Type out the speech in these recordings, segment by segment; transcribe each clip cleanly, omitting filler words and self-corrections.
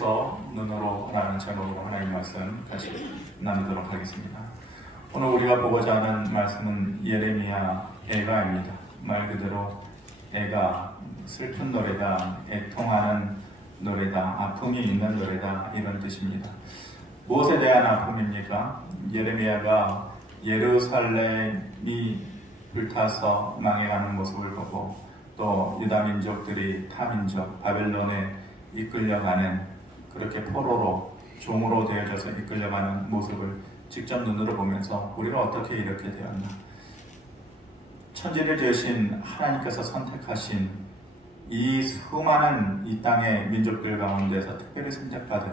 눈으로 라는 제목으로 하나님 말씀 같이 나누도록 하겠습니다. 오늘 우리가 보고자 하는 말씀은 예레미야 애가입니다. 말 그대로 애가 슬픈 노래다, 애통하는 노래다, 아픔이 있는 노래다, 이런 뜻입니다. 무엇에 대한 아픔입니까? 예레미야가 예루살렘이 불타서 망해가는 모습을 보고 또 유다 민족들이 타민족 바벨론에 이끌려가는, 그렇게 포로로 종으로 되어져서 이끌려가는 모습을 직접 눈으로 보면서 우리가 어떻게 이렇게 되었나, 천지를 지으신 하나님께서 선택하신 이 수많은 이 땅의 민족들 가운데서 특별히 선택받은,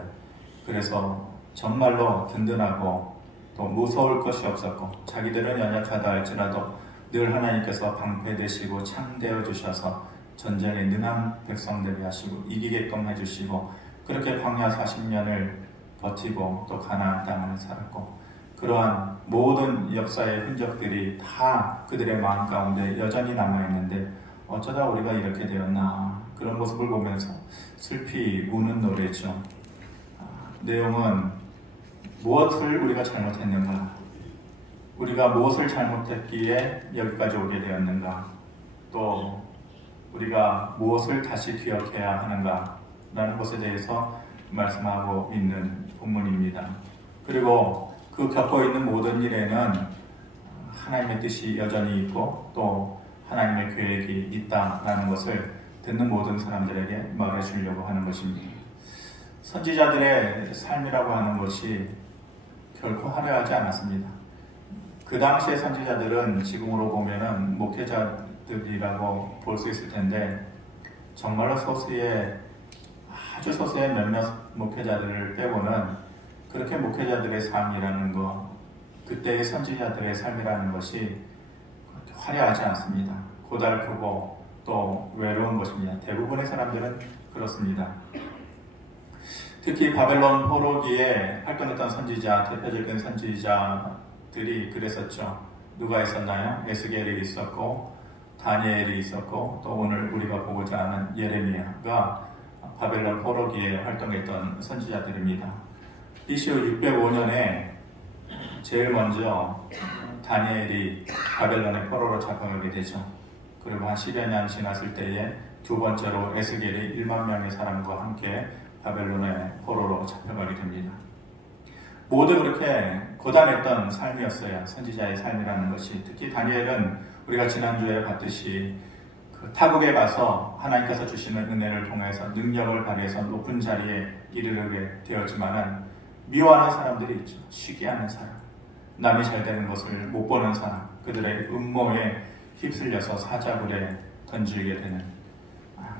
그래서 정말로 든든하고 또 무서울 것이 없었고 자기들은 연약하다 할지라도 늘 하나님께서 방패되시고 창대어 주셔서 전쟁에 능한 백성들이 하시고 이기게끔 해주시고, 그렇게 광야 40년을 버티고 또 가나안 땅을 살았고, 그러한 모든 역사의 흔적들이 다 그들의 마음 가운데 여전히 남아있는데 어쩌다 우리가 이렇게 되었나, 그런 모습을 보면서 슬피 우는 노래죠. 내용은 무엇을 우리가 잘못했는가, 우리가 무엇을 잘못했기에 여기까지 오게 되었는가, 또 우리가 무엇을 다시 기억해야 하는가 라는 것에 대해서 말씀하고 있는 본문입니다. 그리고 그 겪고 있는 모든 일에는 하나님의 뜻이 여전히 있고 또 하나님의 계획이 있다라는 것을 듣는 모든 사람들에게 말해주려고 하는 것입니다. 선지자들의 삶이라고 하는 것이 결코 화려하지 않았습니다. 그 당시의 선지자들은 지금으로 보면은 목회자들이라고 볼 수 있을 텐데, 정말로 아주 소수의 몇몇 목회자들을 빼고는 그렇게 목회자들의 삶이라는 것, 그때의 선지자들의 삶이라는 것이 화려하지 않습니다. 고달프고 또 외로운 것입니다. 대부분의 사람들은 그렇습니다. 특히 바벨론 포로기에 활동했던 선지자, 대표적인 선지자들이 그랬었죠. 누가 있었나요? 에스겔이 있었고 다니엘이 있었고 또 오늘 우리가 보고자 하는 예레미야가 바벨론 포로기에 활동했던 선지자들입니다. BC 605년에 제일 먼저 다니엘이 바벨론의 포로로 잡혀가게 되죠. 그리고 한 10여 년 지났을 때에 두 번째로 에스겔이 1만 명의 사람과 함께 바벨론의 포로로 잡혀가게 됩니다. 모두 그렇게 고단했던 삶이었어요. 선지자의 삶이라는 것이. 특히 다니엘은 우리가 지난주에 봤듯이 그 타국에 가서 하나님께서 주시는 은혜를 통해서 능력을 발휘해서 높은 자리에 이르게 되었지만은 미워하는 사람들이 있죠. 시기하는 사람, 남이 잘 되는 것을 못 보는 사람, 그들의 음모에 휩쓸려서 사자굴에 던지게 되는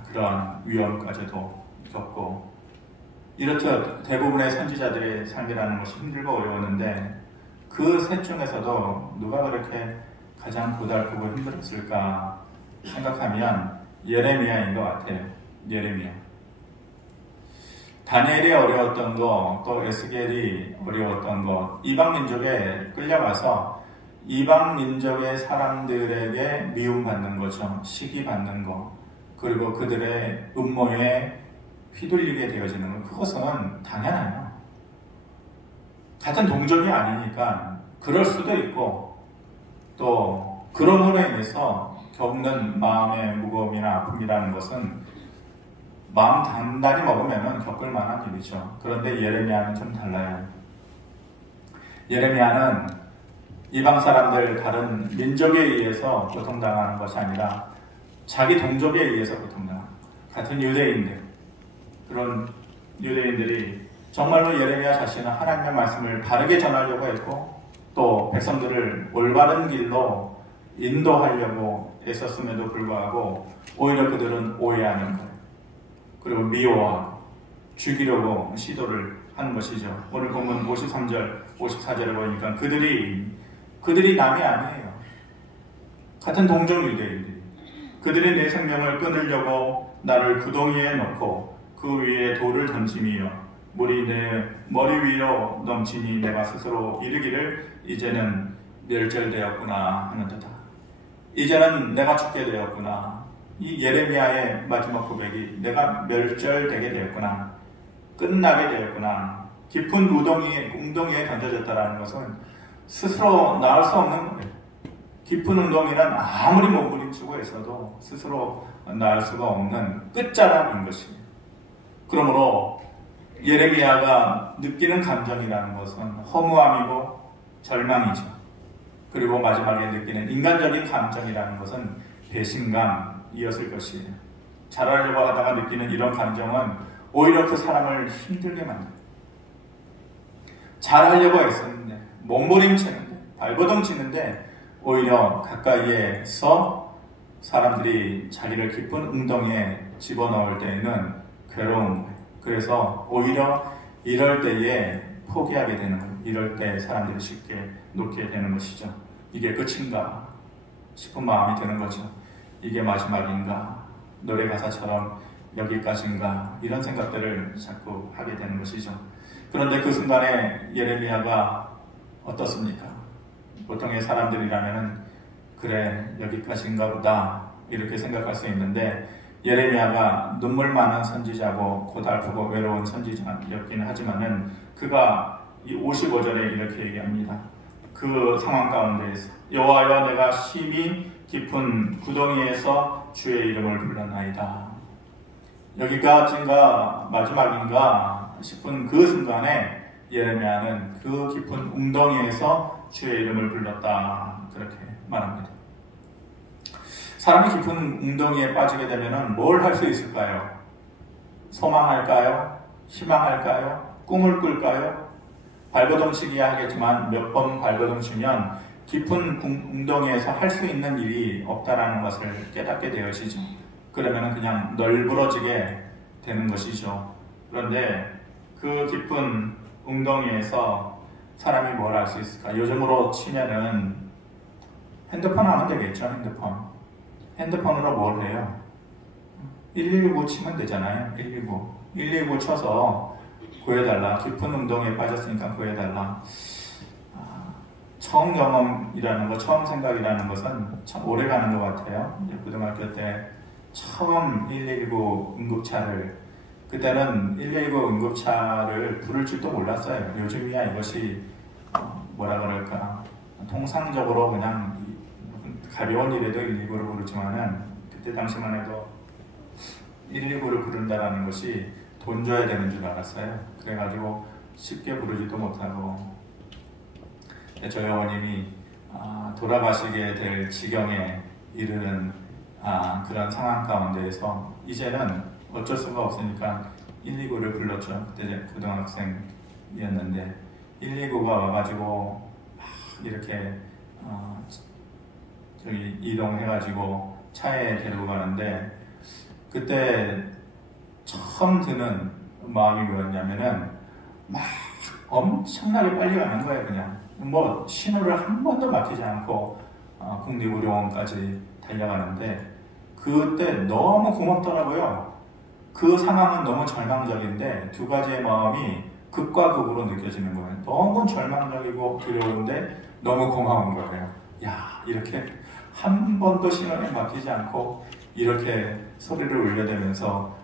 그러한 위험까지도 겪고, 이렇듯 대부분의 선지자들의 삶이라는 것이 힘들고 어려웠는데 그 셋 중에서도 누가 그렇게 가장 고달프고 힘들었을까 생각하면 예레미야인 것 같아요. 예레미야. 다니엘이 어려웠던 것, 또 에스겔이 어려웠던 것, 이방 민족에 끌려가서 이방 민족의 사람들에게 미움받는 거죠. 시기받는 것, 그리고 그들의 음모에 휘둘리게 되어지는 것, 그것은 당연해요. 같은 동족이 아니니까 그럴 수도 있고, 또 그런 으로 인해서 겪는 마음의 무거움이나 아픔이라는 것은 마음 단단히 먹으면 겪을 만한 일이죠. 그런데 예레미야는 좀 달라요. 예레미야는 이방 사람들, 다른 민족에 의해서 고통당하는 것이 아니라 자기 동족에 의해서 고통당하는 것. 같은 유대인들, 그런 유대인들이 정말로 예레미야 자신은 하나님의 말씀을 바르게 전하려고 했고 또 백성들을 올바른 길로 인도하려고 애썼음에도 불구하고 오히려 그들은 오해하는 거예요. 그리고 미워하고 죽이려고 시도를 하는 것이죠. 오늘 보면 53절, 54절을 보니까 그들이 남이 아니에요. 같은 동족 유대인들이. 그들이 내 생명을 끊으려고 나를 구덩이에 넣고 그 위에 돌을 던짐이요, 물이 내 머리 위로 넘치니 내가 스스로 이르기를 이제는 멸절되었구나 하는도다. 이제는 내가 죽게 되었구나. 이 예레미야의 마지막 고백이 내가 멸절되게 되었구나. 끝나게 되었구나. 깊은 웅덩이에 던져졌다라는 것은 스스로 나올 수 없는 거예요. 깊은 웅덩이는 아무리 몸부림치고 있어도 스스로 나올 수가 없는 끝자락인 것입니다. 그러므로 예레미야가 느끼는 감정이라는 것은 허무함이고 절망이죠. 그리고 마지막에 느끼는 인간적인 감정이라는 것은 배신감이었을 것이에요. 잘하려고 하다가 느끼는 이런 감정은 오히려 그 사람을 힘들게 만들어요. 잘하려고 했었는데, 몸부림치는데, 발버둥 치는데 오히려 가까이에서 사람들이 자기를 깊은 웅덩이에 집어넣을 때에는 괴로운 거예요. 그래서 오히려 이럴 때에 포기하게 되는 거예요. 이럴 때 사람들이 쉽게 놓게 되는 것이죠. 이게 끝인가 싶은 마음이 드는 거죠. 이게 마지막인가? 노래 가사처럼 여기까지인가? 이런 생각들을 자꾸 하게 되는 것이죠. 그런데 그 순간에 예레미야가 어떻습니까? 보통의 사람들이라면 그래 여기까지인가 보다 이렇게 생각할 수 있는데 예레미야가 눈물 많은 선지자고 고달프고 외로운 선지자였긴 하지만은 그가 이 55절에 이렇게 얘기합니다. 그 상황 가운데에서 여호와여 내가 심히 깊은 구덩이에서 주의 이름을 불렀나이다. 여기까지인가 마지막인가 싶은 그 순간에 예레미야는 그 깊은 웅덩이에서 주의 이름을 불렀다 그렇게 말합니다. 사람이 깊은 웅덩이에 빠지게 되면 뭘 할 수 있을까요? 소망할까요? 희망할까요? 꿈을 꿀까요? 발버둥치기 하겠지만 몇 번 발버둥치면 깊은 웅덩이에서 할 수 있는 일이 없다라는 것을 깨닫게 되어지죠. 그러면 그냥 널브러지게 되는 것이죠. 그런데 그 깊은 웅덩이에서 사람이 뭘 할 수 있을까? 요즘으로 치면은 핸드폰 하면 되겠죠. 핸드폰으로 뭘 해요? 119 치면 되잖아요. 119 쳐서 구해달라. 깊은 웅덩이에 빠졌으니까 구해달라. 처음 경험이라는 것, 처음 생각이라는 것은 참 오래 가는 것 같아요. 고등학교 때 처음 119 응급차를, 그때는 119 응급차를 부를 줄도 몰랐어요. 요즘이야 이것이 뭐라 그럴까, 통상적으로 그냥 가벼운 일에도 119를 부르지만은 그때 당시만 해도 119를 부른다라는 것이 돈 줘야 되는 줄 알았어요. 그래가지고 쉽게 부르지도 못하고 저희 어머님이 돌아가시게 될 지경에 이르는 그런 상황 가운데에서 이제는 어쩔 수가 없으니까 119를 불렀죠. 그때 고등학생이었는데 119가 와가지고 이렇게 저기 이동해가지고 차에 데리고 가는데 그때 처음 드는 마음이 뭐였냐면은 막 엄청나게 빨리 가는 거예요. 그냥 뭐 신호를 한 번도 막히지 않고 국립의료원까지 달려가는데 그때 너무 고맙더라고요. 그 상황은 너무 절망적인데 두 가지의 마음이 극과 극으로 느껴지는 거예요. 너무 절망적이고 두려운데 너무 고마운 거예요. 야, 이렇게 한 번도 신호에 막히지 않고 이렇게 소리를 울려대면서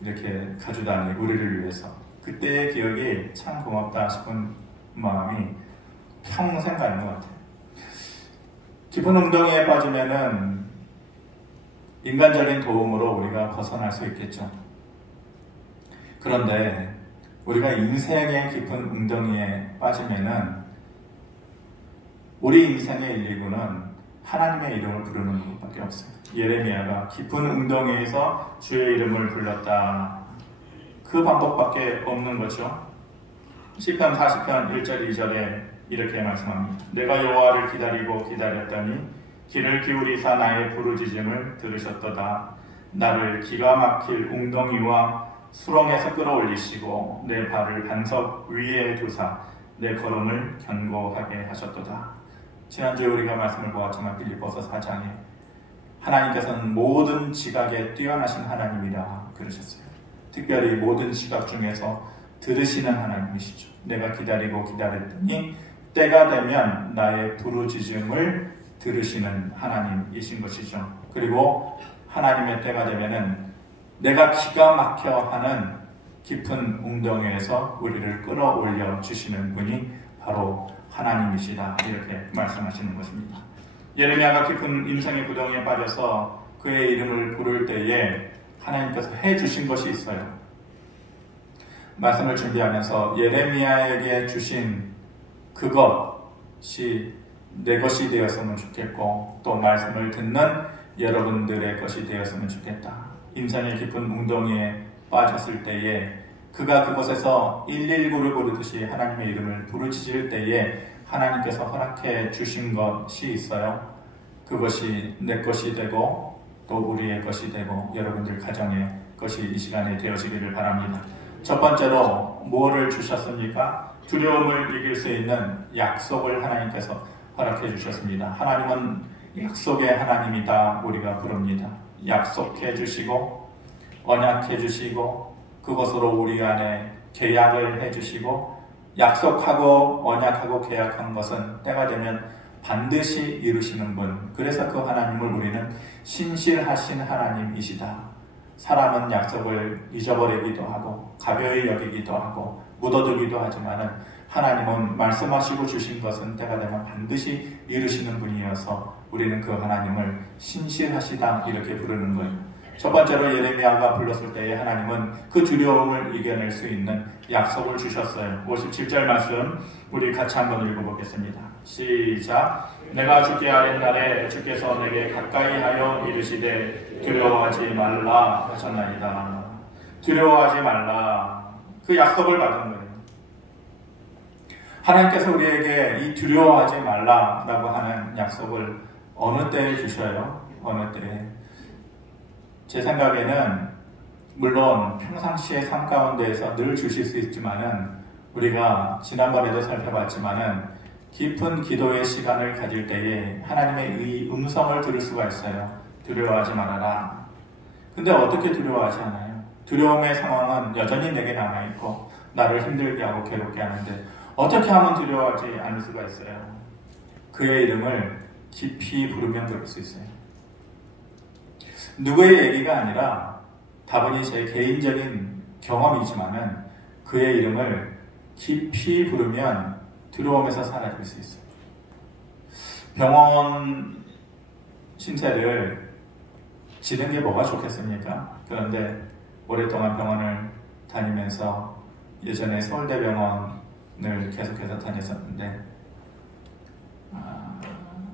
이렇게 가져다니 우리를 위해서. 그때의 기억이 참 고맙다 싶은 마음이 평생 가는 것 같아요. 깊은 웅덩이에 빠지면은 인간적인 도움으로 우리가 벗어날 수 있겠죠. 그런데 우리가 인생의 깊은 웅덩이에 빠지면은 우리 인생의 119는 하나님의 이름을 부르는 것밖에 없어요. 예레미야가 깊은 웅덩이에서 주의 이름을 불렀다. 그 방법밖에 없는 거죠. 시편 40편 1절 2절에 이렇게 말씀합니다. 내가 여호와를 기다리고 기다렸더니 귀를 기울이사 나의 부르짖음을 들으셨도다. 나를 기가 막힐 웅덩이와 수렁에서 끌어올리시고 내 발을 반석 위에 두사 내 걸음을 견고하게 하셨도다. 지난주에 우리가 말씀을 보았지만 빌립보서 4장에 하나님께서는 모든 지각에 뛰어나신 하나님이라 그러셨어요. 특별히 모든 지각 중에서 들으시는 하나님이시죠. 내가 기다리고 기다렸더니 때가 되면 나의 부르짖음을 들으시는 하나님이신 것이죠. 그리고 하나님의 때가 되면은 내가 기가 막혀 하는 깊은 웅덩이에서 우리를 끌어올려 주시는 분이 바로 하나님이시다. 이렇게 말씀하시는 것입니다. 예레미야가 깊은 인생의 구덩이에 빠져서 그의 이름을 부를 때에 하나님께서 해주신 것이 있어요. 말씀을 준비하면서 예레미야에게 주신 그것이 내 것이 되었으면 좋겠고 또 말씀을 듣는 여러분들의 것이 되었으면 좋겠다. 인생의 깊은 웅덩이에 빠졌을 때에 그가 그곳에서 119를 부르듯이 하나님의 이름을 부르짖을 때에 하나님께서 허락해 주신 것이 있어요. 그것이 내 것이 되고 또 우리의 것이 되고 여러분들 가정의 것이 이 시간에 되어지기를 바랍니다. 첫 번째로 무엇을 주셨습니까? 두려움을 이길 수 있는 약속을 하나님께서 허락해 주셨습니다. 하나님은 약속의 하나님이다 우리가 부릅니다. 약속해 주시고 언약해 주시고 그것으로 우리 안에 계약을 해 주시고 약속하고 언약하고 계약한 것은 때가 되면 반드시 이루시는 분. 그래서 그 하나님을 우리는 신실하신 하나님이시다. 사람은 약속을 잊어버리기도 하고 가벼이 여기기도 하고 묻어두기도 하지만은 하나님은 말씀하시고 주신 것은 때가 되면 반드시 이루시는 분이어서 우리는 그 하나님을 신실하시다 이렇게 부르는 거예요. 첫 번째로 예레미야가 불렀을 때에 하나님은 그 두려움을 이겨낼 수 있는 약속을 주셨어요. 57절 말씀 우리 같이 한번 읽어보겠습니다. 시작. 내가 주께 아뢰는 날에 주께서 내게 가까이 하여 이르시되 두려워하지 말라 하셨나이다. 두려워하지 말라. 그 약속을 받은 거예요. 하나님께서 우리에게 이 두려워하지 말라라고 하는 약속을 어느 때에 주셔요? 어느 때에? 제 생각에는 물론 평상시의 삶 가운데에서 늘 주실 수 있지만은 우리가 지난번에도 살펴봤지만은 깊은 기도의 시간을 가질 때에 하나님의 이 음성을 들을 수가 있어요. 두려워하지 말아라. 근데 어떻게 두려워하지 않아요? 두려움의 상황은 여전히 내게 남아있고 나를 힘들게 하고 괴롭게 하는데 어떻게 하면 두려워하지 않을 수가 있어요? 그의 이름을 깊이 부르면 그럴 수 있어요. 누구의 얘기가 아니라 다분히 제 개인적인 경험이지만은 그의 이름을 깊이 부르면 두려움에서 사라질 수 있어요. 병원 신세를 지는 게 뭐가 좋겠습니까? 그런데 오랫동안 병원을 다니면서 예전에 서울대병원을 계속해서 다녔었는데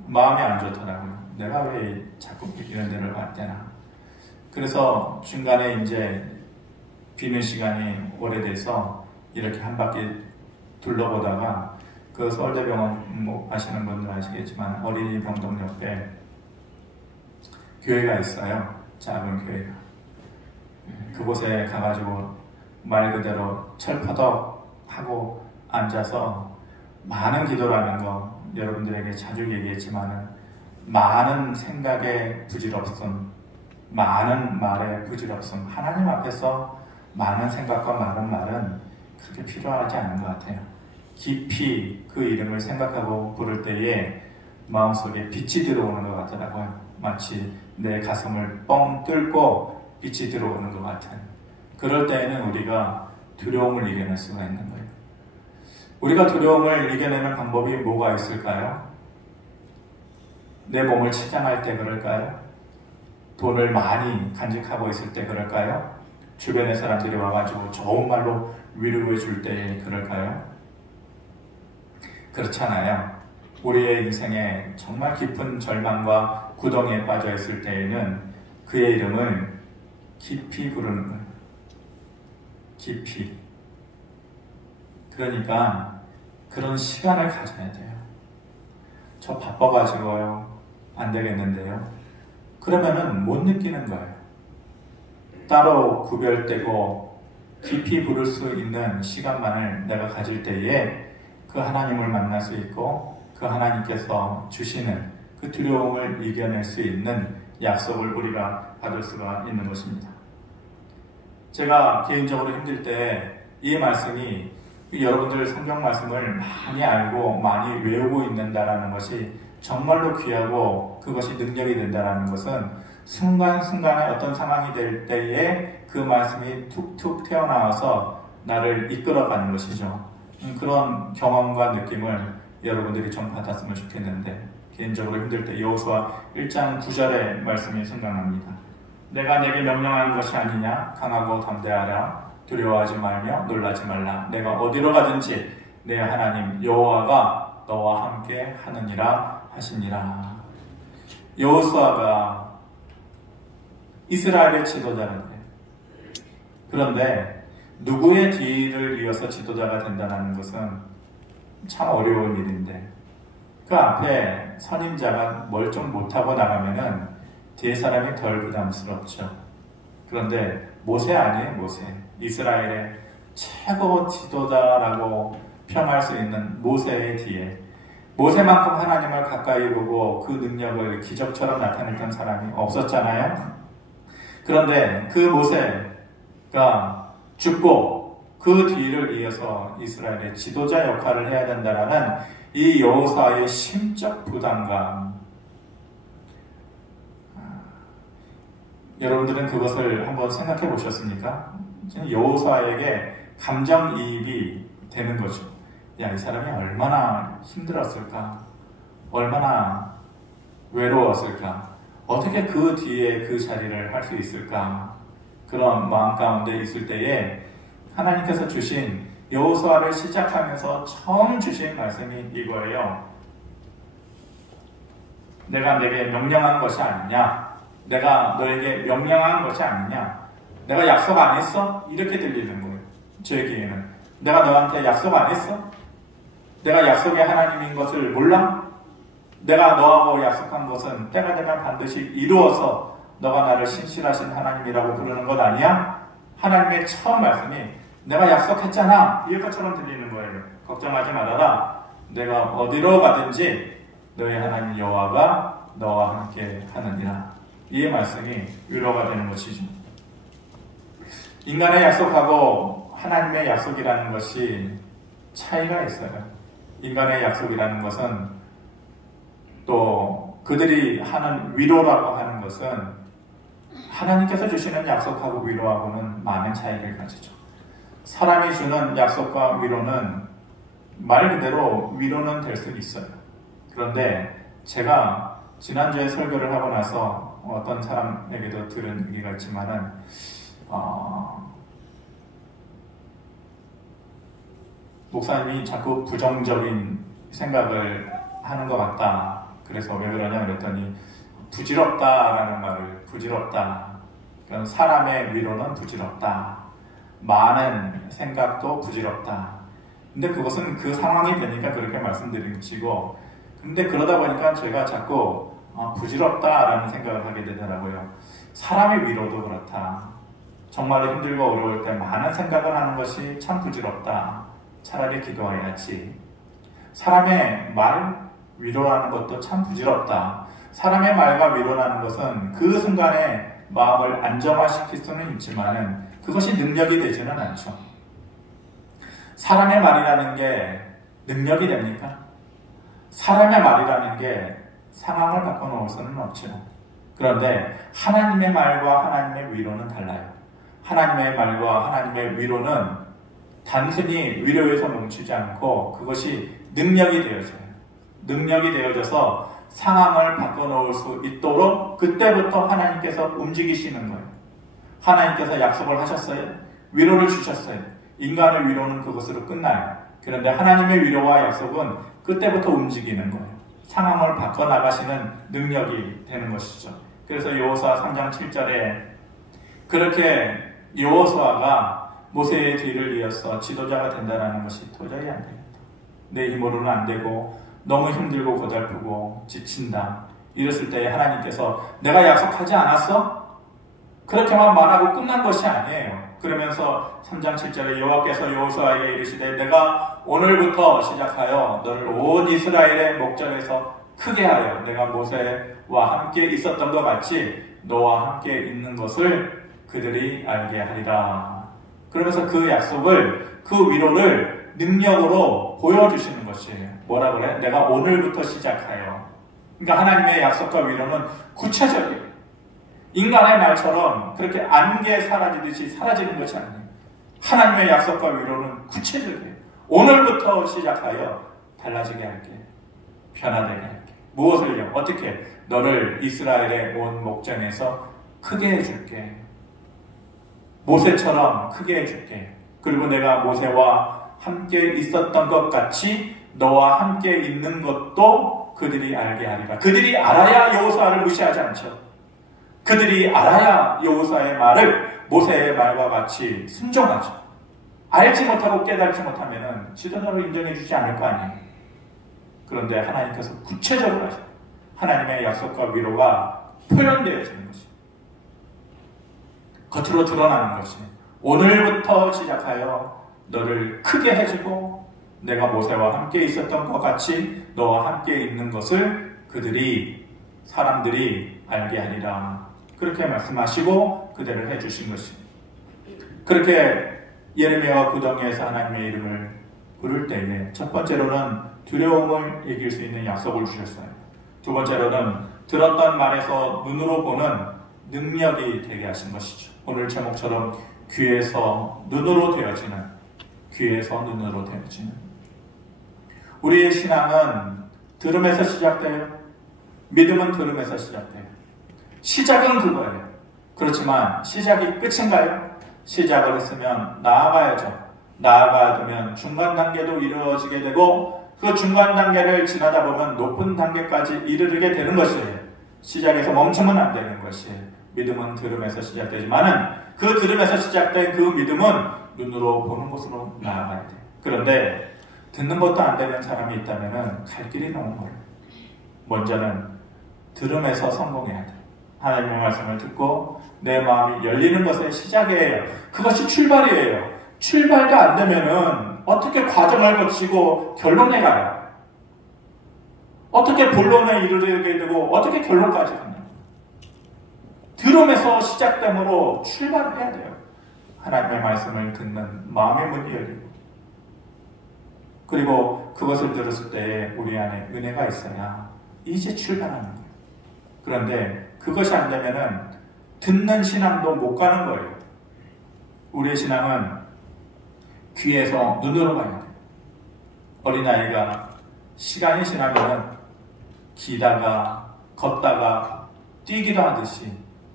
마음이 안 좋더라고요. 내가 왜 자꾸 이런 데를 왔대나. 그래서 중간에 이제 비는 시간이 오래돼서 이렇게 한 바퀴 둘러보다가 그 서울대병원 뭐 아시는 분들 아시겠지만 어린이 병동 옆에 교회가 있어요. 작은 교회가. 그곳에 가가지고 말 그대로 철퍼덕 하고 앉아서 많은 기도라는 거 여러분들에게 자주 얘기했지만은 많은 생각의 부질없음, 많은 말의 부질없음, 하나님 앞에서 많은 생각과 많은 말은 그렇게 필요하지 않은 것 같아요. 깊이 그 이름을 생각하고 부를 때에 마음속에 빛이 들어오는 것 같더라고요. 마치 내 가슴을 뻥 뚫고 빛이 들어오는 것 같은. 그럴 때에는 우리가 두려움을 이겨낼 수가 있는 거예요. 우리가 두려움을 이겨내는 방법이 뭐가 있을까요? 내 몸을 치장할 때 그럴까요? 돈을 많이 간직하고 있을 때 그럴까요? 주변의 사람들이 와가지고 좋은 말로 위로해 줄 때 그럴까요? 그렇잖아요. 우리의 인생에 정말 깊은 절망과 구덩이에 빠져 있을 때에는 그의 이름을 깊이 부르는 거예요. 깊이. 그러니까 그런 시간을 가져야 돼요. 저 바빠가지고요. 안 되겠는데요. 그러면은 못 느끼는 거예요. 따로 구별되고 깊이 부를 수 있는 시간만을 내가 가질 때에 그 하나님을 만날 수 있고 그 하나님께서 주시는 그 두려움을 이겨낼 수 있는 약속을 우리가 받을 수가 있는 것입니다. 제가 개인적으로 힘들 때 이 말씀이 여러분들 성경 말씀을 많이 알고 많이 외우고 있는다라는 것이 정말로 귀하고 그것이 능력이 된다는 것은 순간순간에 어떤 상황이 될 때에 그 말씀이 툭툭 튀어나와서 나를 이끌어가는 것이죠. 그런 경험과 느낌을 여러분들이 좀 받았으면 좋겠는데, 개인적으로 힘들 때 여호수아 1장 9절의 말씀이 생각납니다. 내가 내게 명령한 것이 아니냐? 강하고 담대하라. 두려워하지 말며 놀라지 말라. 내가 어디로 가든지 내 하나님 여호와가 너와 함께 하느니라 하시니라. 여호수아가 이스라엘의 지도자가 돼요. 그런데 누구의 뒤를 이어서 지도자가 된다는 것은 참 어려운 일인데, 그 앞에 선임자가 뭘 좀 못하고 나가면은 뒤에 사람이 덜 부담스럽죠. 그런데 모세 아니에요, 모세. 이스라엘의 최고 지도자라고 평할 수 있는 모세의 뒤에, 모세만큼 하나님을 가까이 보고 그 능력을 기적처럼 나타냈던 사람이 없었잖아요. 그런데 그 모세가 죽고 그 뒤를 이어서 이스라엘의 지도자 역할을 해야 된다라는 이 여호수아의 심적 부담감, 여러분들은 그것을 한번 생각해 보셨습니까? 여호수아에게 감정이입이 되는 거죠. 야, 이 사람이 얼마나 힘들었을까? 얼마나 외로웠을까? 어떻게 그 뒤에 그 자리를 할 수 있을까? 그런 마음 가운데 있을 때에 하나님께서 주신 여호수아를 시작하면서 처음 주신 말씀이 이거예요. 내가 내게 명령한 것이 아니냐? 내가 너에게 명령한 것이 아니냐? 내가 약속 안 했어? 이렇게 들리는 거예요. 제 귀에는. 내가 너한테 약속 안 했어? 내가 약속의 하나님인 것을 몰라? 내가 너하고 약속한 것은 때가 되면 반드시 이루어서 너가 나를 신실하신 하나님이라고 부르는 것 아니야? 하나님의 처음 말씀이 내가 약속했잖아, 이것처럼 들리는 거예요. 걱정하지 말아라. 내가 어디로 가든지 너의 하나님 여호와가 너와 함께 하느니라. 이 말씀이 위로가 되는 것이죠. 인간의 약속하고 하나님의 약속이라는 것이 차이가 있어요. 인간의 약속이라는 것은, 또 그들이 하는 위로라고 하는 것은 하나님께서 주시는 약속하고 위로하고는 많은 차이를 가지죠. 사람이 주는 약속과 위로는 말 그대로 위로는 될 수 있어요. 그런데 제가 지난주에 설교를 하고 나서 어떤 사람에게도 들은 얘기가 있지만은 목사님이 자꾸 부정적인 생각을 하는 것 같다. 그래서 왜 그러냐 그랬더니 부질없다라는 말을, 부질없다. 그러니까 사람의 위로는 부질없다. 많은 생각도 부질없다. 근데 그것은 그 상황이 되니까 그렇게 말씀드리고, 근데 그러다 보니까 제가 자꾸 부질없다라는 생각을 하게 되더라고요. 사람의 위로도 그렇다. 정말로 힘들고 어려울 때 많은 생각을 하는 것이 참 부질없다. 차라리 기도해야지. 사람의 말 위로라는 것도 참 부질없다. 사람의 말과 위로라는 것은 그 순간에 마음을 안정화시킬 수는 있지만은 그것이 능력이 되지는 않죠. 사람의 말이라는 게 능력이 됩니까? 사람의 말이라는 게 상황을 바꿔놓을 수는 없죠. 그런데 하나님의 말과 하나님의 위로는 달라요. 하나님의 말과 하나님의 위로는 단순히 위로에서 멈추지 않고 그것이 능력이 되어져요. 능력이 되어져서 상황을 바꿔놓을 수 있도록 그때부터 하나님께서 움직이시는 거예요. 하나님께서 약속을 하셨어요. 위로를 주셨어요. 인간의 위로는 그것으로 끝나요. 그런데 하나님의 위로와 약속은 그때부터 움직이는 거예요. 상황을 바꿔나가시는 능력이 되는 것이죠. 그래서 여호수아 3장 7절에 그렇게 여호수아가 모세의 뒤를 이어서 지도자가 된다는 것이 도저히 안 되겠다. 내 힘으로는 안 되고 너무 힘들고 고달프고 지친다. 이랬을 때에 하나님께서 내가 약속하지 않았어? 그렇게만 말하고 끝난 것이 아니에요. 그러면서 3장 7절에 여호와께서 여호수아에게 이르시되 내가 오늘부터 시작하여 너를 온 이스라엘의 목전에서 크게 하여 내가 모세와 함께 있었던 것 같이 너와 함께 있는 것을 그들이 알게 하리라. 그러면서 그 약속을, 그 위로를 능력으로 보여주시는 것이에요. 뭐라 그래? 내가 오늘부터 시작하여. 그러니까 하나님의 약속과 위로는 구체적이에요. 인간의 말처럼 그렇게 안개 사라지듯이 사라지는 것이 아니에요. 하나님의 약속과 위로는 구체적이에요. 오늘부터 시작하여 달라지게 할게. 변화되게 할게. 무엇을요? 어떻게? 너를 이스라엘의 온 목전에서 크게 해줄게. 모세처럼 크게 해줄게. 그리고 내가 모세와 함께 있었던 것 같이 너와 함께 있는 것도 그들이 알게 하리라. 그들이 알아야 여호수아를 무시하지 않죠. 그들이 알아야 여호수아의 말을 모세의 말과 같이 순종하죠. 알지 못하고 깨달지 못하면 지도자로 인정해 주지 않을 거 아니에요. 그런데 하나님께서 구체적으로 하셔요. 하나님의 약속과 위로가 표현되어지는 것이, 겉으로 드러나는 것이, 오늘부터 시작하여 너를 크게 해주고 내가 모세와 함께 있었던 것 같이 너와 함께 있는 것을 사람들이 알게 하리라. 그렇게 말씀하시고 그대로 해주신 것입니다. 그렇게 예레미야와 구덩이에서 하나님의 이름을 부를 때에 첫 번째로는 두려움을 이길 수 있는 약속을 주셨어요. 두 번째로는 들었던 말에서 눈으로 보는 능력이 되게 하신 것이죠. 오늘 제목처럼 귀에서 눈으로 되어지는, 우리의 신앙은 들음에서 시작돼요. 믿음은 들음에서 시작돼요. 시작은 그거예요. 그렇지만 시작이 끝인가요? 시작을 했으면 나아가야죠. 나아가야 되면 중간 단계도 이루어지게 되고 그 중간 단계를 지나다 보면 높은 단계까지 이르게 되는 것이에요. 시작에서 멈추면 안 되는 것이에요. 믿음은 들음에서 시작되지만은 그 들음에서 시작된 그 믿음은 눈으로 보는 곳으로 나아가야 돼요. 그런데 듣는 것도 안 되는 사람이 있다면은 갈 길이 너무 멀어요. 먼저는 들음에서 성공해야 돼요. 하나님의 말씀을 듣고 내 마음이 열리는 것의 시작이에요. 그것이 출발이에요. 출발도 안 되면은 어떻게 과정을 거치고 결론에 가요? 어떻게 본론에 이르게 되고 어떻게 결론까지 가냐? 들음에서 시작되므로 출발을 해야 돼요. 하나님의 말씀을 듣는 마음의 문이 열리고, 그리고 그것을 들었을 때 우리 안에 은혜가 있어야 이제 출발하는 거예요. 그런데 그것이 안 되면은 듣는 신앙도 못 가는 거예요. 우리의 신앙은 귀에서 눈으로 가야 돼요. 어린아이가 시간이 지나면은 기다가 걷다가 뛰기도 하듯이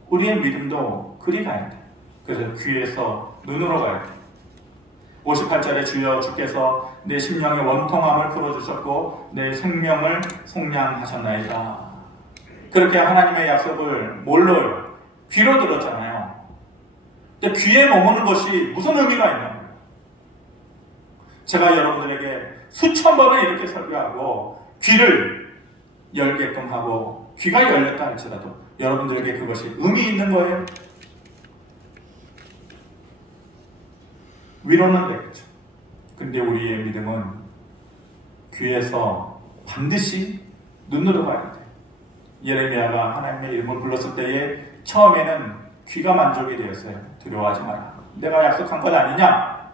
우리의 믿음도 그리 가야 돼요. 그래서 귀에서 눈으로 가야 돼요. 58절에 주여 주께서 내 심령의 원통함을 풀어주셨고 내 생명을 속량하셨나이다. 그렇게 하나님의 약속을 뭘로요? 귀로 들었잖아요. 근데 귀에 머무는 것이 무슨 의미가 있냐고요. 제가 여러분들에게 수천 번을 이렇게 설교하고 귀를 열게끔 하고 귀가 열렸다 할지라도 여러분들에게 그것이 의미 있는 거예요? 위로는 되겠죠. 근데 우리의 믿음은 귀에서 반드시 눈으로 가야 돼요. 예레미야가 하나님의 이름을 불렀을 때에 처음에는 귀가 만족이 되었어요. 두려워하지 마라. 내가 약속한 것 아니냐?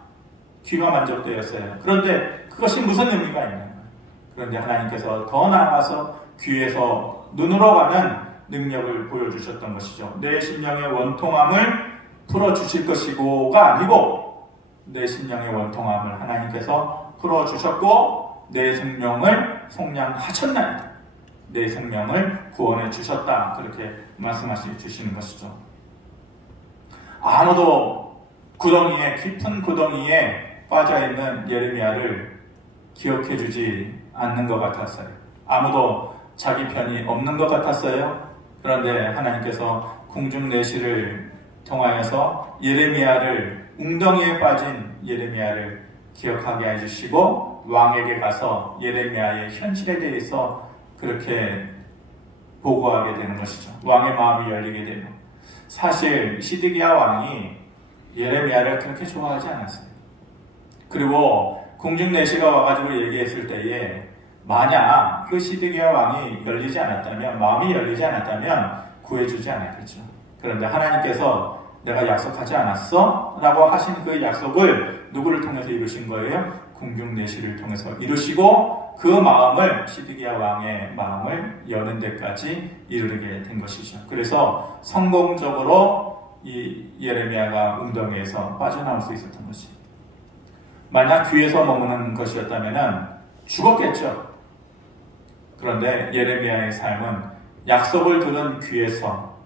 귀가 만족되었어요. 그런데 그것이 무슨 의미가 있냐? 그런데 하나님께서 더 나아가서 귀에서 눈으로 가는 능력을 보여주셨던 것이죠. 내 심령의 원통함을 풀어주실 것이고가 아니고 내 심령의 원통함을 하나님께서 풀어주셨고 내 생명을 속량하셨나이다. 내 생명을 구원해 주셨다. 그렇게 말씀하시 주시는 것이죠. 아무도 깊은 구덩이에 빠져있는 예레미야를 기억해 주지 않는 것 같았어요. 아무도 자기 편이 없는 것 같았어요. 그런데 하나님께서 궁중내시를 통하여서 웅덩이에 빠진 예레미야를 기억하게 해주시고 왕에게 가서 예레미야의 현실에 대해서 그렇게 보고하게 되는 것이죠. 왕의 마음이 열리게 돼요. 사실 시드기야 왕이 예레미야를 그렇게 좋아하지 않았어요. 그리고 궁중내시가 와가지고 얘기했을 때에 만약 그 시드기야 왕이 마음이 열리지 않았다면 구해주지 않았겠죠. 그런데 하나님께서 내가 약속하지 않았어? 라고 하신 그 약속을 누구를 통해서 이루신 거예요? 궁중내시를 통해서 이루시고 그 마음을 시드기야 왕의 마음을 여는 데까지 이르게 된 것이죠. 그래서 성공적으로 이 예레미야가 웅덩이에서 빠져나올 수 있었던 것이, 만약 귀에서 머무는 것이었다면 죽었겠죠. 그런데 예레미야의 삶은 약속을 들은 귀에서,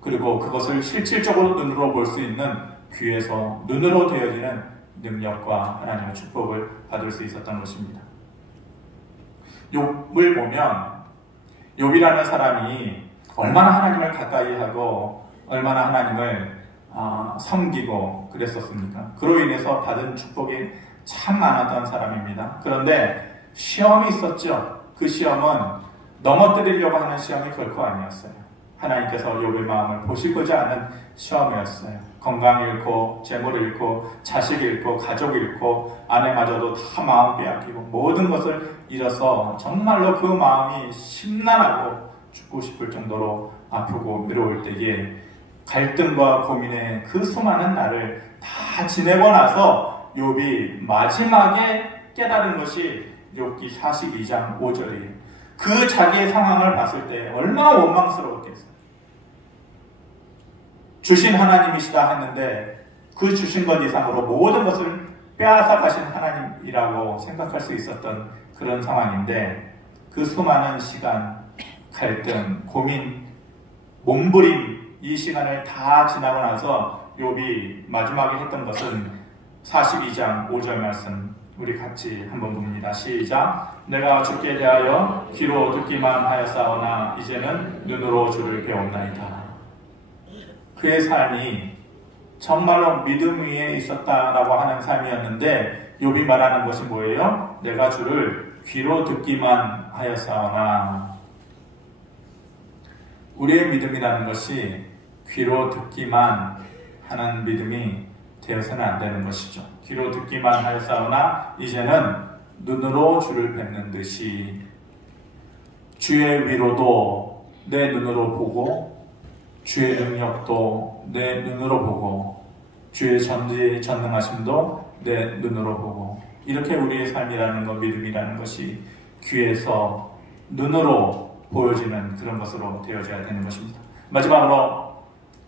그리고 그것을 실질적으로 눈으로 볼 수 있는 귀에서 눈으로 되어지는 능력과 하나님의 축복을 받을 수 있었던 것입니다. 욥을 보면 욥이라는 사람이 얼마나 하나님을 가까이 하고 얼마나 하나님을 섬기고 그랬었습니까? 그로 인해서 받은 축복이 참 많았던 사람입니다. 그런데 시험이 있었죠. 그 시험은 넘어뜨리려고 하는 시험이 결코 아니었어요. 하나님께서 욥의 마음을 보시고자 하는 시험이었어요. 건강 잃고, 재물 잃고, 자식 잃고, 가족 잃고, 아내마저도 다 마음 빼앗기고 모든 것을 잃어서 정말로 그 마음이 심란하고 죽고 싶을 정도로 아프고 외로울 때에 갈등과 고민의 그 수많은 날을 다 지내고 나서 욥이 마지막에 깨달은 것이 욥기 42장 5절이에요. 그 자기의 상황을 봤을 때 얼마나 원망스러웠겠어요. 주신 하나님이시다 했는데 그 주신 것 이상으로 모든 것을 빼앗아 가신 하나님이라고 생각할 수 있었던 그런 상황인데, 그 수많은 시간, 갈등, 고민, 몸부림, 이 시간을 다 지나고 나서 욥이 마지막에 했던 것은 42장 5절 말씀 우리 같이 한번 봅니다. 시작. 내가 주께 대하여 귀로 듣기만 하였사오나 이제는 눈으로 주를 배웠나이다. 그의 삶이 정말로 믿음 위에 있었다라고 하는 삶이었는데, 욥이 말하는 것이 뭐예요? 내가 주를 귀로 듣기만 하였사오나. 우리의 믿음이라는 것이 귀로 듣기만 하는 믿음이 되어서는 안 되는 것이죠. 귀로 듣기만 하였사오나 이제는 눈으로 주를 뵙는 듯이, 주의 위로도 내 눈으로 보고, 주의 능력도 내 눈으로 보고, 주의 전능하심도 내 눈으로 보고, 이렇게 우리의 삶이라는 것, 믿음이라는 것이 귀에서 눈으로 보여지는 그런 것으로 되어져야 되는 것입니다. 마지막으로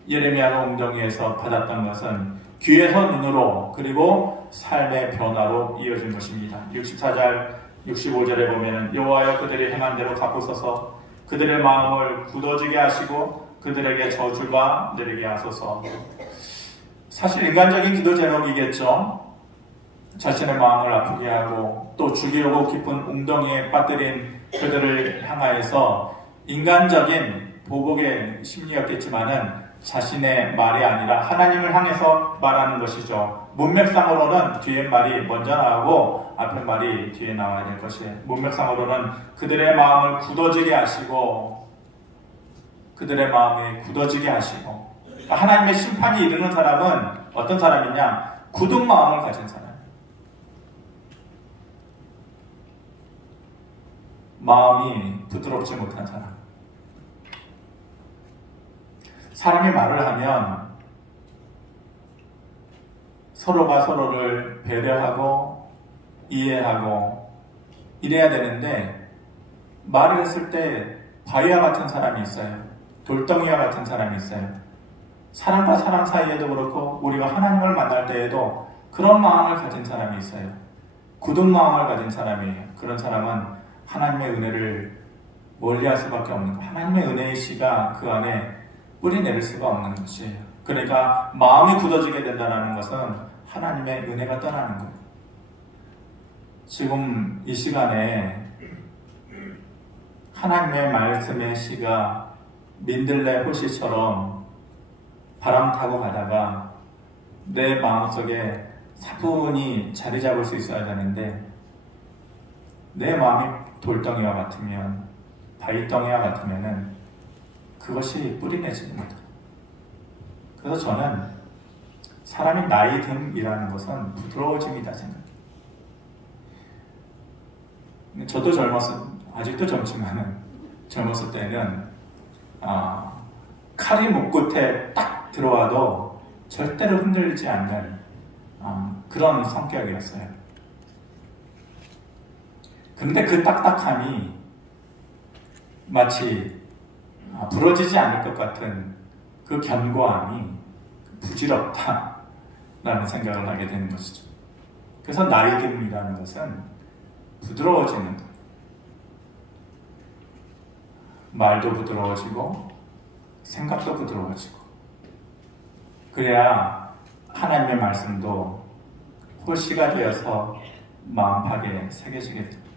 예레미야가 웅덩이에서 받았던 것은 귀에서 눈으로, 그리고 삶의 변화로 이어진 것입니다. 64절, 65절에 보면 여호와여 그들이 행한 대로 갚으소서, 그들의 마음을 굳어지게 하시고 그들에게 저주가 내리게 하소서. 사실 인간적인 기도 제목이겠죠. 자신의 마음을 아프게 하고 또 죽이려고 깊은 웅덩이에 빠뜨린 그들을 향하여서 인간적인 보복의 심리였겠지만은 자신의 말이 아니라 하나님을 향해서 말하는 것이죠. 문맥상으로는 뒤에 말이 먼저 나오고 앞에 말이 뒤에 나와야 될 것이에요. 문맥상으로는 그들의 마음을 굳어지게 하시고, 그들의 마음이 굳어지게 하시고, 하나님의 심판이 이르는 사람은 어떤 사람이냐? 굳은 마음을 가진 사람. 마음이 부드럽지 못한 사람. 사람이 말을 하면 서로가 서로를 배려하고 이해하고 이래야 되는데, 말을 했을 때 바위와 같은 사람이 있어요. 돌덩이와 같은 사람이 있어요. 사람과 사람 사이에도 그렇고 우리가 하나님을 만날 때에도 그런 마음을 가진 사람이 있어요. 굳은 마음을 가진 사람이에요. 그런 사람은 하나님의 은혜를 멀리할 수밖에 없는 거예요. 하나님의 은혜의 씨가 그 안에 뿌리내릴 수가 없는 것이에요. 그러니까 마음이 굳어지게 된다는 것은 하나님의 은혜가 떠나는 거예요. 지금 이 시간에 하나님의 말씀의 씨가 민들레 호시처럼 바람 타고 가다가 내 마음속에 사뿐히 자리 잡을 수 있어야 되는데, 내 마음이 돌덩이와 같으면, 바위덩이와 같으면은 그것이 뿌리내지는 못해요. 그래서 저는 사람이 나이 듦이라는 것은 부드러워짐이다 생각해요. 저도 아직도 젊지만은 젊었을 때는 칼이 목끝에 딱 들어와도 절대로 흔들리지 않는 그런 성격이었어요. 그런데 그 딱딱함이 마치 부러지지 않을 것 같은 그 견고함이 부질없다라는 생각을 하게 되는 것이죠. 그래서 나이듦이라는 것은 부드러워지는 것. 말도 부드러워지고 생각도 부드러워지고, 그래야 하나님의 말씀도 호시가 되어서 마음팍에 새겨지게 됩니다.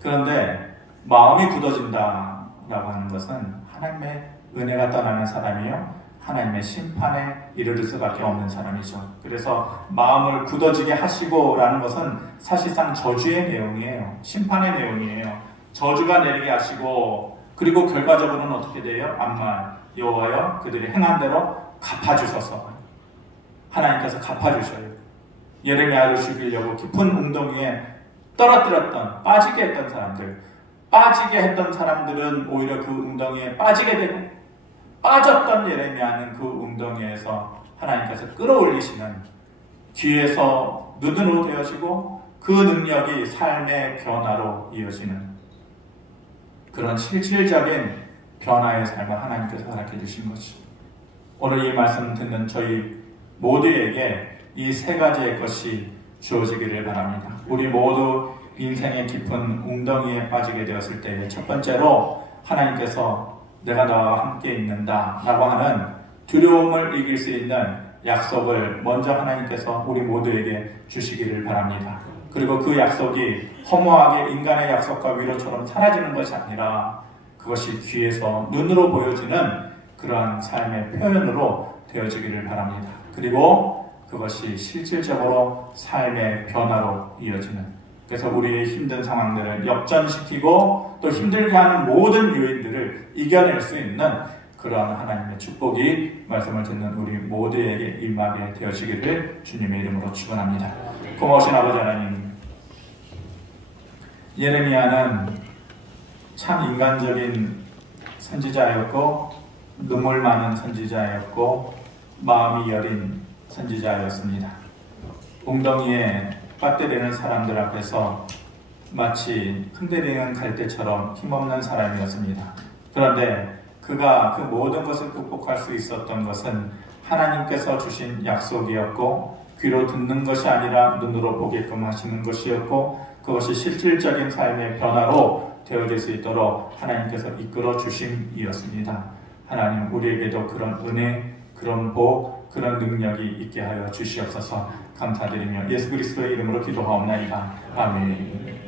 그런데 마음이 굳어진다라고 하는 것은 하나님의 은혜가 떠나는 사람이요, 하나님의 심판에 이르를 수밖에 없는 사람이죠. 그래서 마음을 굳어지게 하시고라는 것은 사실상 저주의 내용이에요. 심판의 내용이에요. 저주가 내리게 하시고, 그리고 결과적으로는 어떻게 돼요? 암만 여호와여 그들이 행한 대로 갚아주셔서, 하나님께서 갚아주셔요. 예레미야를 죽이려고 깊은 웅덩이에 떨어뜨렸던, 빠지게 했던 사람들은 오히려 그 웅덩이에 빠지게 되고, 빠졌던 예레미야는 그 웅덩이에서 하나님께서 끌어올리시는, 뒤에서 눈으로 되어지고 그 능력이 삶의 변화로 이어지는 그런 실질적인 변화의 삶을 하나님께서 허락해 주신 것이, 오늘 이 말씀 듣는 저희 모두에게 이 세 가지의 것이 주어지기를 바랍니다. 우리 모두 인생의 깊은 웅덩이에 빠지게 되었을 때, 첫 번째로 하나님께서 내가 너와 함께 있는다 라고 하는 두려움을 이길 수 있는 약속을 먼저 하나님께서 우리 모두에게 주시기를 바랍니다. 그리고 그 약속이 허무하게 인간의 약속과 위로처럼 사라지는 것이 아니라 그것이 귀에서 눈으로 보여지는 그러한 삶의 표현으로 되어지기를 바랍니다. 그리고 그것이 실질적으로 삶의 변화로 이어지는, 그래서 우리의 힘든 상황들을 역전시키고 또 힘들게 하는 모든 요인들을 이겨낼 수 있는 그러한 하나님의 축복이 말씀을 듣는 우리 모두에게 임하게 되어지기를 주님의 이름으로 축원합니다. 고마우신 아버지 하나님, 예레미야는 참 인간적인 선지자였고 눈물 많은 선지자였고 마음이 여린 선지자였습니다. 웅덩이에 빠뜨리는 사람들 앞에서 마치 흔들리는 갈대처럼 힘없는 사람이었습니다. 그런데 그가 그 모든 것을 극복할 수 있었던 것은 하나님께서 주신 약속이었고, 귀로 듣는 것이 아니라 눈으로 보게끔 하시는 것이었고, 그것이 실질적인 삶의 변화로 되어질 수 있도록 하나님께서 이끌어 주심이었습니다. 하나님, 우리에게도 그런 은혜, 그런 복, 그런 능력이 있게 하여 주시옵소서. 감사드리며 예수 그리스도의 이름으로 기도하옵나이다. 아멘.